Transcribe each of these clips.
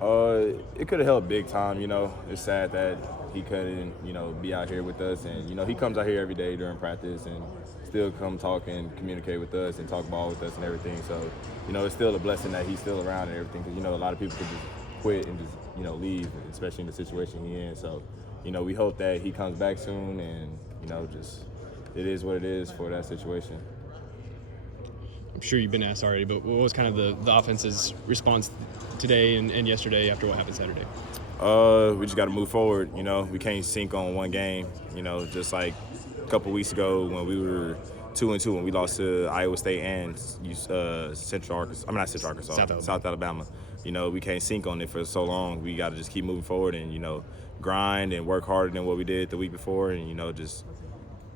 It could have helped big time. It's sad that he couldn't, be out here with us. And, he comes out here every day during practice and still come talk and communicate with us and talk ball with us and everything. So, it's still a blessing that he's still around and everything because, a lot of people could just quit and just, leave, especially in the situation he's in. So, we hope that he comes back soon and, just it is what it is for that situation. I'm sure you've been asked already, but what was kind of the offense's response today and yesterday after what happened Saturday? We just got to move forward. We can't sink on one game. Just like a couple weeks ago when we were 2-2 when we lost to Iowa State and Central Arkansas. I'm not Central Arkansas, South Alabama. We can't sink on it for so long. We got to just keep moving forward and grind and work harder than what we did the week before, and just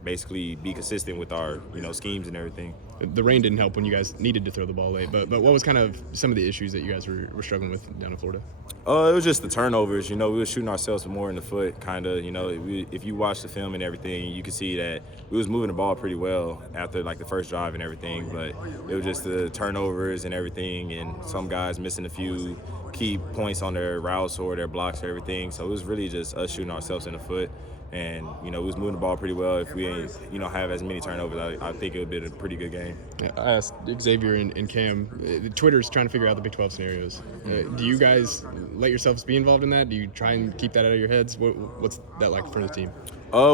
basically be consistent with our schemes and everything. The rain didn't help when you guys needed to throw the ball late, but what was kind of some of the issues that you guys were struggling with down in Florida? It was just the turnovers. We were shooting ourselves more in the foot, kind of. If you watch the film and everything, you can see that we was moving the ball pretty well after like the first drive and everything, but it was just the turnovers and everything, and some guys missing a few key points on their routes or their blocks or everything. So it was really just us shooting ourselves in the foot. And, we was moving the ball pretty well. If we ain't, have as many turnovers, I think it would have been a pretty good game. Yeah, I asked Xavier and Cam, Twitter's trying to figure out the Big 12 scenarios. Do you guys let yourselves be involved in that? Do you try and keep that out of your heads? What's that like for the team?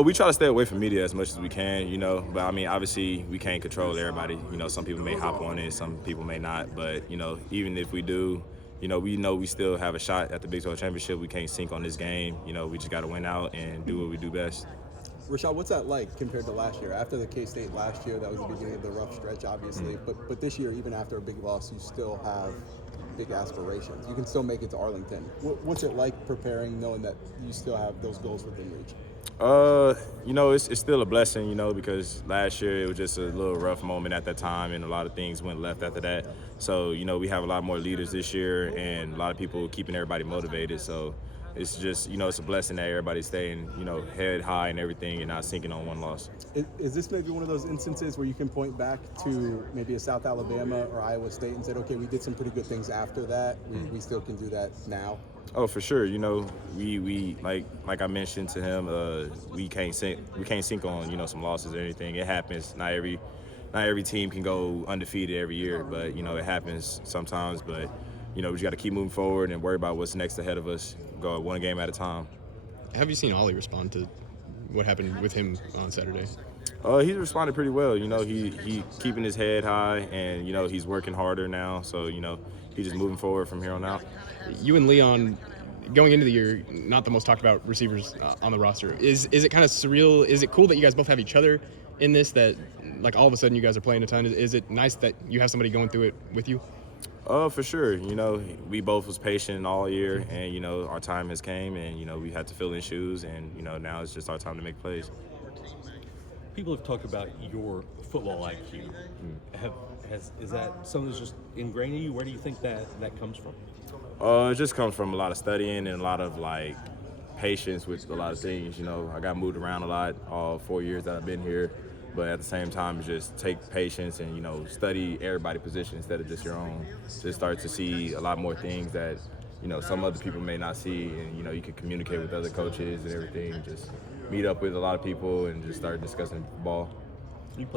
We try to stay away from media as much as we can, but obviously we can't control everybody. Some people may hop on it, some people may not, but, even if we do, we still have a shot at the Big 12 championship. We can't sink on this game. We just got to win out and do what we do best. Rashod, what's that like compared to last year? After the K-State last year, that was the beginning of the rough stretch, obviously. Mm-hmm. But this year, even after a big loss, you still have big aspirations. You can still make it to Arlington. What's it like preparing, knowing that you still have those goals within reach? It's still a blessing, because last year it was just a little rough moment at that time and a lot of things went left after that. So, we have a lot more leaders this year and a lot of people keeping everybody motivated. So it's just, it's a blessing that everybody's staying, head high and everything and not sinking on one loss. Is this maybe one of those instances where you can point back to maybe a South Alabama or Iowa State and said, okay, we did some pretty good things after that. We still can do that now? Oh, for sure. We like I mentioned to him, we can't sink on some losses or anything. It happens. Not every team can go undefeated every year, but it happens sometimes. But we just got to keep moving forward and worry about what's next ahead of us. Go one game at a time. Have you seen Ollie respond to what happened with him on Saturday? He's responded pretty well. He keeping his head high, and he's working harder now. So he's just moving forward from here on out. You and Leon, going into the year, not the most talked about receivers on the roster. Is it kind of surreal? Is it cool that you guys both have each other in this? That like all of a sudden you guys are playing a ton. Is it nice that you have somebody going through it with you? For sure. We both was patient all year, and our time has came, and we had to fill in shoes, and now it's just our time to make plays. People have talked about your football IQ. Is that something that's just ingrained in you? Where do you think that comes from? It just comes from a lot of studying and a lot of patience with a lot of things. I got moved around a lot all 4 years that I've been here, but at the same time, just take patience and study everybody's position instead of just your own. Just start to see a lot more things that some other people may not see, and you can communicate with other coaches and everything. Just meet up with a lot of people and just start discussing ball. You play